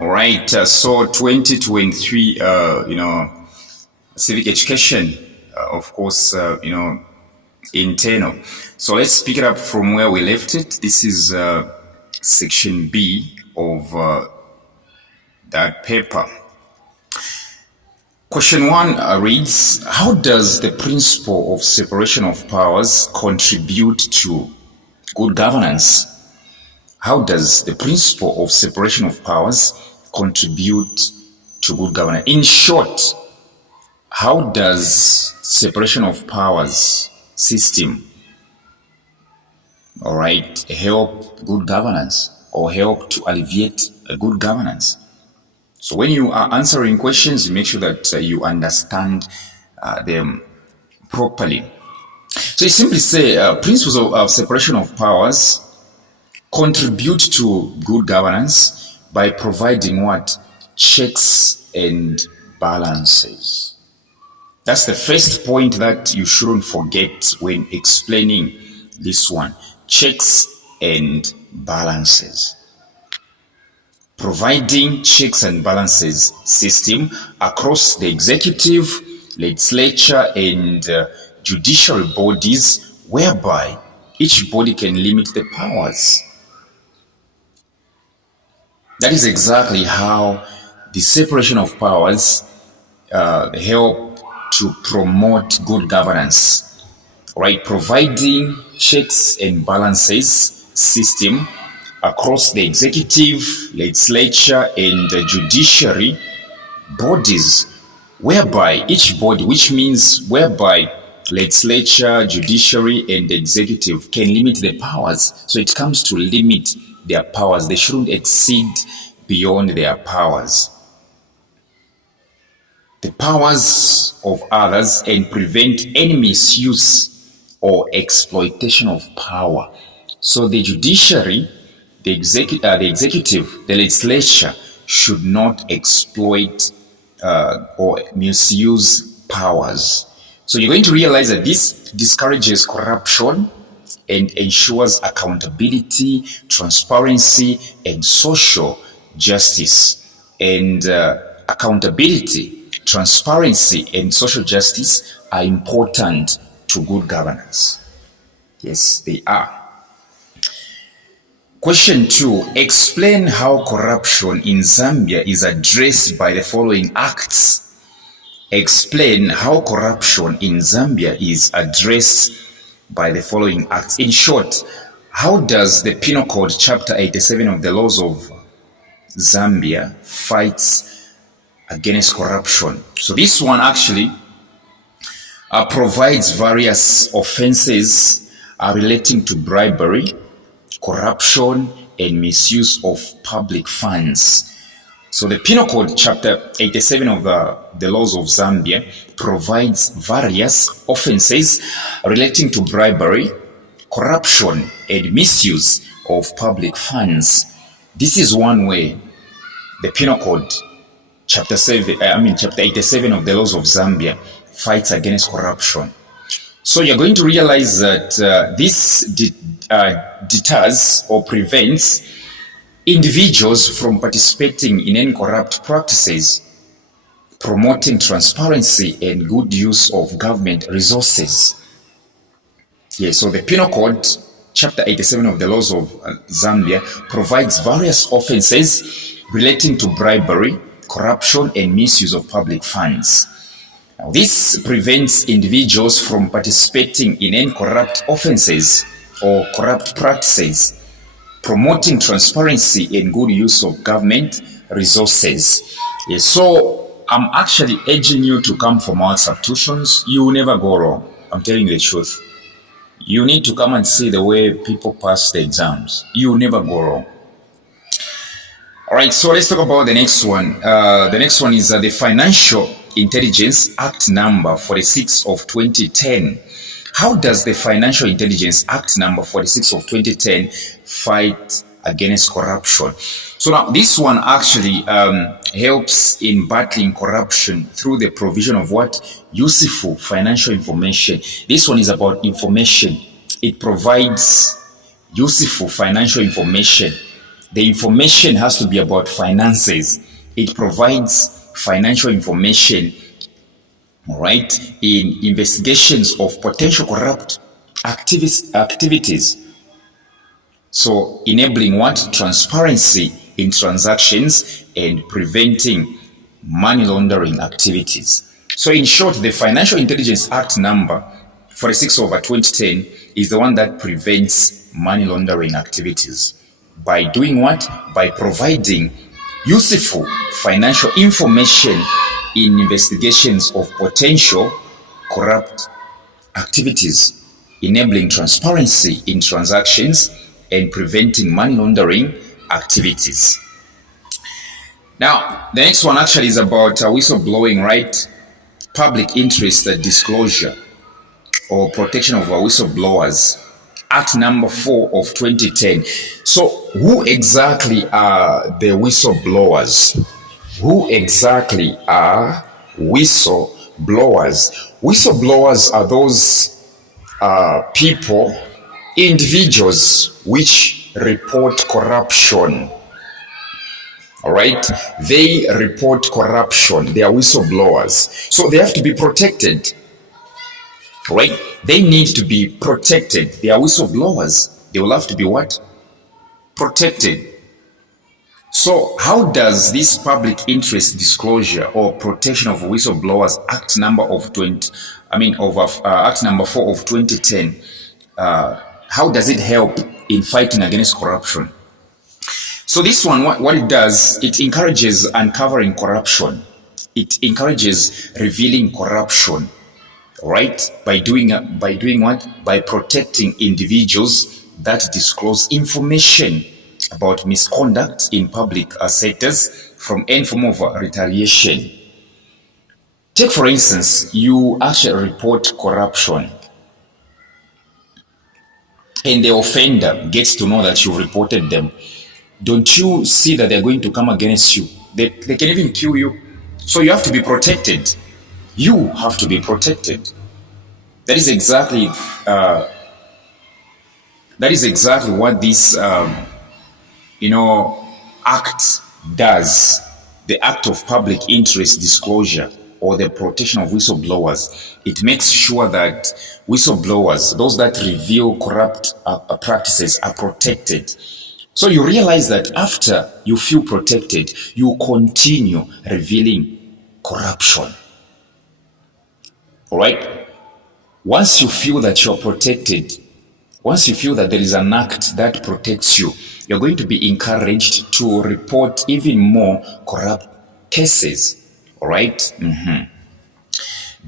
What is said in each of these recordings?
All right, so 2023, civic education, of course, internal. So let's pick it up from where we left it. This is section B of that paper. Question 1 reads, how does the principle of separation of powers contribute to good governance? How does the principle of separation of powers contribute to good governance? In short, how does separation of powers system, all right, help good governance or help to alleviate a good governance? So when you are answering questions, make sure that you understand them properly. So you simply say principles of separation of powers contribute to good governance by providing what? Checks and balances. That's the first point that you shouldn't forget when explaining this one. Checks and balances. Providing checks and balances system across the executive, legislature, and judiciary bodies, whereby each body can limit the powers. That is exactly how the separation of powers help to promote good governance, right? Providing checks and balances system across the executive, legislature, and judiciary bodies, whereby each body, which means whereby legislature, judiciary, and executive can limit their powers. So it comes to limit their powers. They shouldn't exceed beyond their powers. The powers of others and prevent any misuse or exploitation of power. So the judiciary, the executive, the legislature should not exploit or misuse powers. So you're going to realize that this discourages corruption and ensures accountability, transparency, and social justice. And accountability, transparency, and social justice are important to good governance. Yes, they are. Question 2. Explain how corruption in Zambia is addressed by the following acts. Explain how corruption in Zambia is addressed by the following acts. In short, how does the Penal Code Chapter 87 of the Laws of Zambia fights against corruption? So this one actually provides various offenses relating to bribery, corruption, and misuse of public funds. So the Penal Code Chapter 87 of the Laws of Zambia provides various offenses relating to bribery, corruption, and misuse of public funds. This is one way the Penal Code Chapter 87 of the Laws of Zambia fights against corruption. So you're going to realize that this deters or prevents individuals from participating in any corrupt practices, promoting transparency and good use of government resources. Yes, so the Penal Code, Chapter 87 of the Laws of Zambia, provides various offenses relating to bribery, corruption, and misuse of public funds. Now, this prevents individuals from participating in any corrupt offenses or corrupt practices, promoting transparency and good use of government resources. Yes, so I'm actually urging you to come for more substitutions. You will never go wrong. I'm telling you the truth. You need to come and see the way people pass the exams. You will never go wrong. All right, so let's talk about the next one. The next one is the Financial Intelligence Act number 46 of 2010. How does the Financial Intelligence Act number 46 of 2010 fight against corruption? So now this one actually helps in battling corruption through the provision of what? Useful financial information. This one is about information. It provides useful financial information The information has to be about finances. It provides financial information, all right, in investigations of potential corrupt activities. So enabling what? Transparency in transactions and preventing money laundering activities. So in short, the Financial Intelligence Act number 46/2010 is the one that prevents money laundering activities. By doing what? By providing useful financial information in investigations of potential corrupt activities, enabling transparency in transactions and preventing money laundering activities. Now, the next one actually is about whistleblowing, right? Public interest disclosure or protection of whistleblowers. Act number 4/2010. So, who exactly are the whistleblowers? Who exactly are whistleblowers? Whistleblowers are those people, individuals which report corruption. All right, they report corruption. They are whistleblowers, so they have to be protected. Right, they need to be protected. They are whistleblowers. They will have to be what? Protected. So, how does this public interest disclosure or protection of whistleblowers Act number of 20, Act number 4/2010, how does it help in fighting against corruption? So this one, what it does, it encourages uncovering corruption. It encourages revealing corruption, right? By doing what? By protecting individuals that disclose information about misconduct in public sectors from any form of retaliation. Take for instance, you actually report corruption and the offender gets to know that you reported them. Don't you see that they're going to come against you? They can even kill you. So you have to be protected. You have to be protected. That is exactly what this act does. The act of public interest disclosure or the protection of whistleblowers. It makes sure that whistleblowers, those that reveal corrupt practices, are protected. So you realize that after you feel protected, you continue revealing corruption. All right? Once you feel that you're protected, once you feel that there is an act that protects you, you're going to be encouraged to report even more corrupt cases. All right?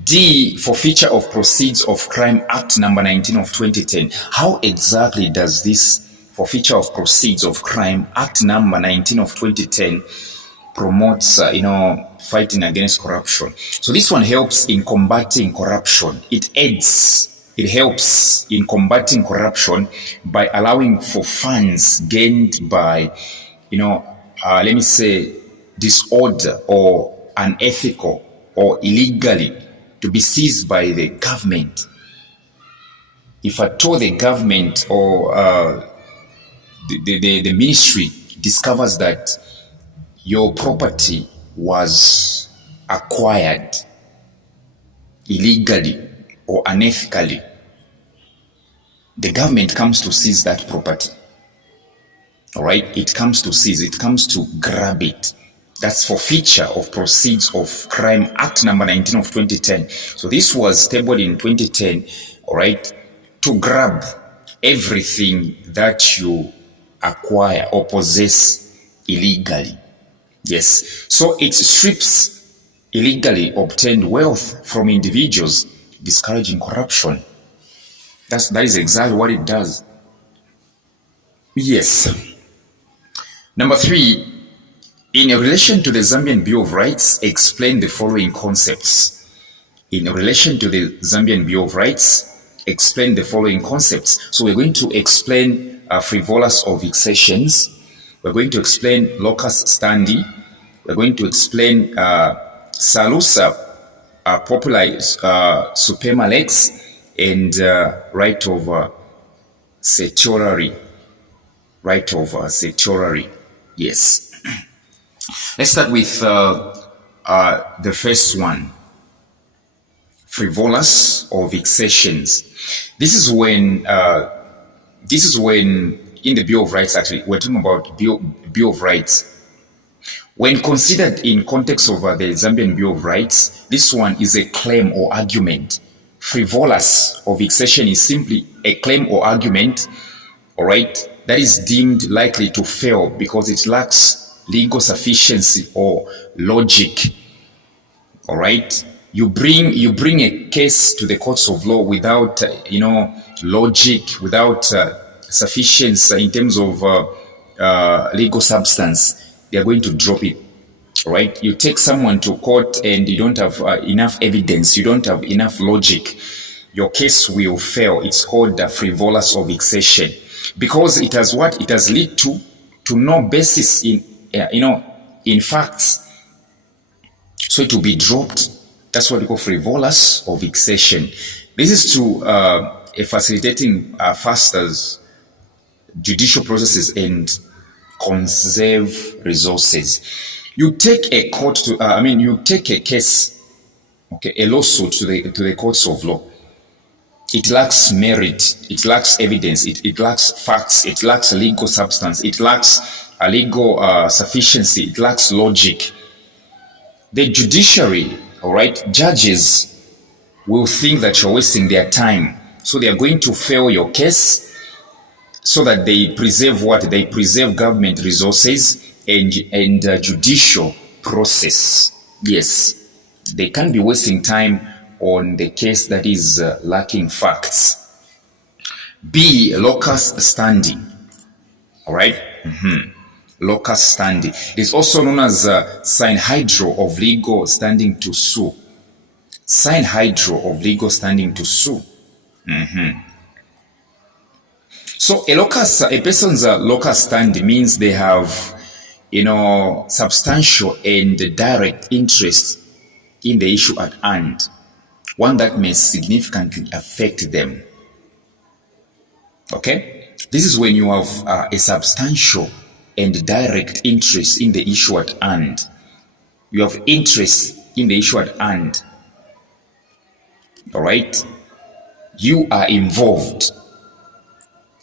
D, Forfeiture of Proceeds of Crime Act number 19/2010. How exactly does this Forfeiture of Proceeds of Crime Act number 19/2010 promotes, fighting against corruption? So this one helps in combating corruption. It helps in combating corruption by allowing for funds gained by, let me say, disorder or unethical or illegally to be seized by the government. If at all the government or the ministry discovers that your property was acquired illegally or unethically, the government comes to seize that property. All right, it comes to seize, it comes to grab it. That's Forfeiture of Proceeds of Crime Act number 19/2010. So this was tabled in 2010, all right, to grab everything that you acquire or possess illegally. Yes, so it strips illegally obtained wealth from individuals, discouraging corruption. That is exactly what it does. Yes. Number 3, in relation to the Zambian Bill of Rights, explain the following concepts. In relation to the Zambian Bill of Rights, explain the following concepts. So we're going to explain frivolous or vexations. We're going to explain locus standi. We're going to explain salusa populi suprema lex and right of certiorari. right of certiorari. Yes. Let's start with the first one, frivolous or vexations. This is when in the Bill of Rights, actually, we're talking about Bill of Rights. When considered in context of the Zambian Bill of Rights, this one is a claim or argument. Frivolous or vexation is simply a claim or argument, all right, that is deemed likely to fail because it lacks legal sufficiency or logic. All right, you bring a case to the courts of law without logic, without sufficiency in terms of legal substance. They are going to drop it. All right, you take someone to court and you don't have enough evidence, you don't have enough logic, your case will fail. It's called frivolous or vexation because it has what it has led to no basis in in facts. So it will be dropped. That's what we call frivolous or vexation. This is to facilitating faster judicial processes and conserve resources. You take a court to, you take a case, okay, a lawsuit to the courts of law. It lacks merit, it lacks evidence, it lacks facts, it lacks legal substance, it lacks a legal sufficiency, it lacks logic. The judiciary, all right, judges will think that you're wasting their time. So they are going to fail your case so that they preserve what? They preserve government resources and judicial process. Yes, they can't be wasting time on the case that is lacking facts. B, locus standi. All right? Locus standi. It is also known as sine hydro of legal standing to sue. Sine hydro of legal standing to sue. So a person's locus standi means they have, substantial and direct interest in the issue at hand, one that may significantly affect them. Okay? This is when you have a substantial and direct interest in the issue at hand. You have interest in the issue at hand. All right? You are involved.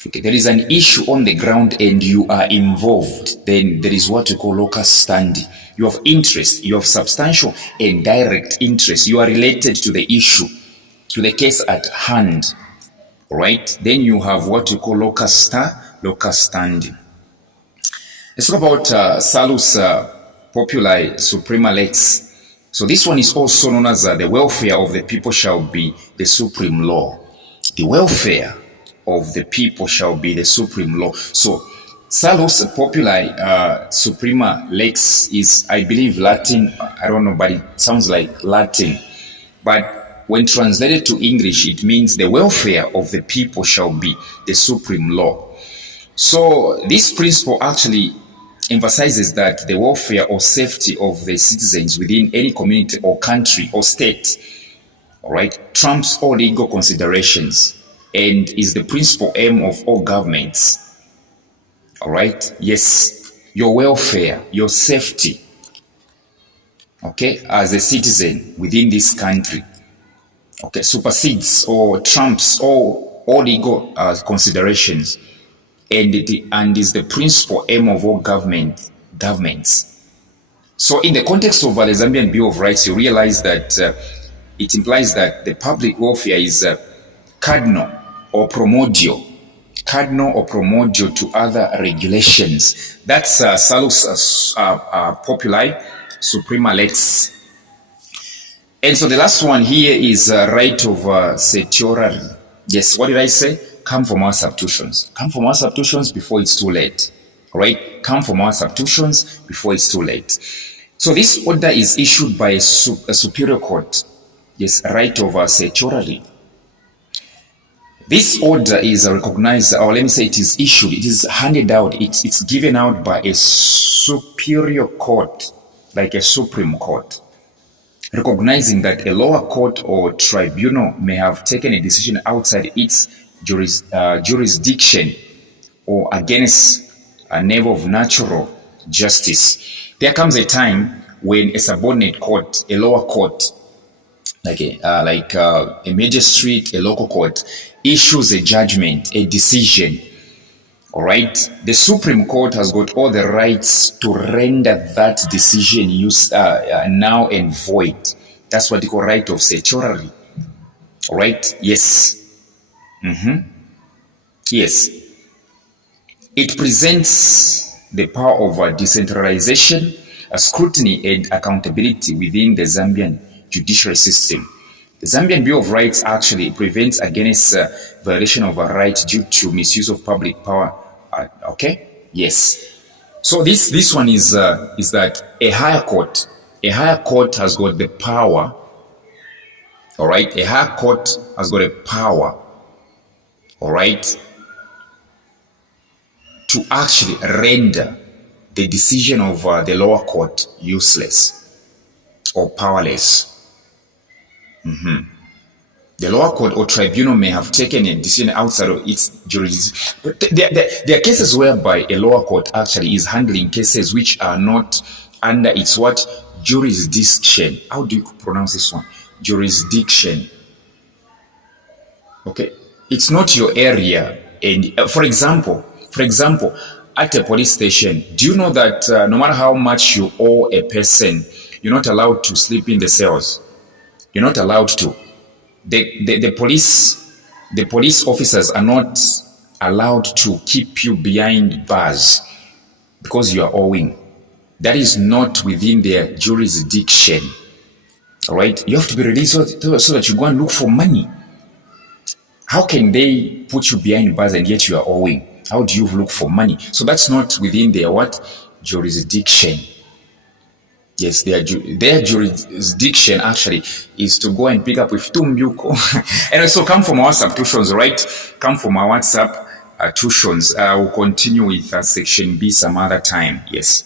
Okay, there is an issue on the ground and you are involved. Then there is what we call locus standi. You have interest, you have substantial and direct interest. You are related to the issue, to the case at hand. Right? Then you have what we call locus standi. Let's talk about salus populi suprema lex. So this one is also known as the welfare of the people shall be the supreme law. The welfare of the people shall be the supreme law. So salus populi suprema lex is, I believe, Latin. I don't know, but it sounds like Latin. But when translated to English, it means the welfare of the people shall be the supreme law. So this principle actually emphasizes that the welfare or safety of the citizens within any community or country or state, all right, trumps all legal considerations and is the principal aim of all governments. All right, yes, your welfare, your safety, okay, as a citizen within this country, okay, supersedes or trumps all legal considerations and is the principal aim of all governments. So in the context of the Zambian Bill of Rights, you realize that it implies that the public welfare is cardinal or primordial to other regulations. That's salus populi suprema lex. And so the last one here is right of certiorari. Yes, what did I say? Come from our substitutions. Come from our substitutions before it's too late. All right? Come from our substitutions before it's too late. So this order is issued by a superior court. Yes, right of certiorari. This order is recognized, or let me say it is issued, it is handed out, it's given out by a superior court, like a supreme court, recognizing that a lower court or tribunal may have taken a decision outside its jurisdiction or against a name of natural justice. There comes a time when a subordinate court, a lower court, like a magistrate, a local court, issues a judgment, a decision. All right, the Supreme Court has got all the rights to render that decision null and void. That's what they call right of certiorari. All right, yes. Yes. It presents the power of decentralization, scrutiny, and accountability within the Zambian judiciary system. The Zambian Bill of Rights actually prevents against violation of a right due to misuse of public power. Okay? Yes. So this one is that a higher court has got the power. All right? A higher court has got a power. All right? To actually render the decision of the lower court useless or powerless. The lower court or tribunal may have taken a decision outside of its jurisdiction. But there are cases whereby a lower court actually is handling cases which are not under its what? Jurisdiction. How do you pronounce this one? Jurisdiction. Okay? It's not your area. And for example, at a police station, do you know that no matter how much you owe a person, you're not allowed to sleep in the cells? You're not allowed to. The police officers are not allowed to keep you behind bars because you are owing. That is not within their jurisdiction. All right? You have to be released so that you go and look for money. How can they put you behind bars and yet you are owing? How do you look for money? So that's not within their what? Jurisdiction. Yes, their jurisdiction actually is to go and pick up with Tumbuko. And so come from our WhatsApp tuitions, right? Come from our WhatsApp tuitions. We'll continue with section B some other time. Yes.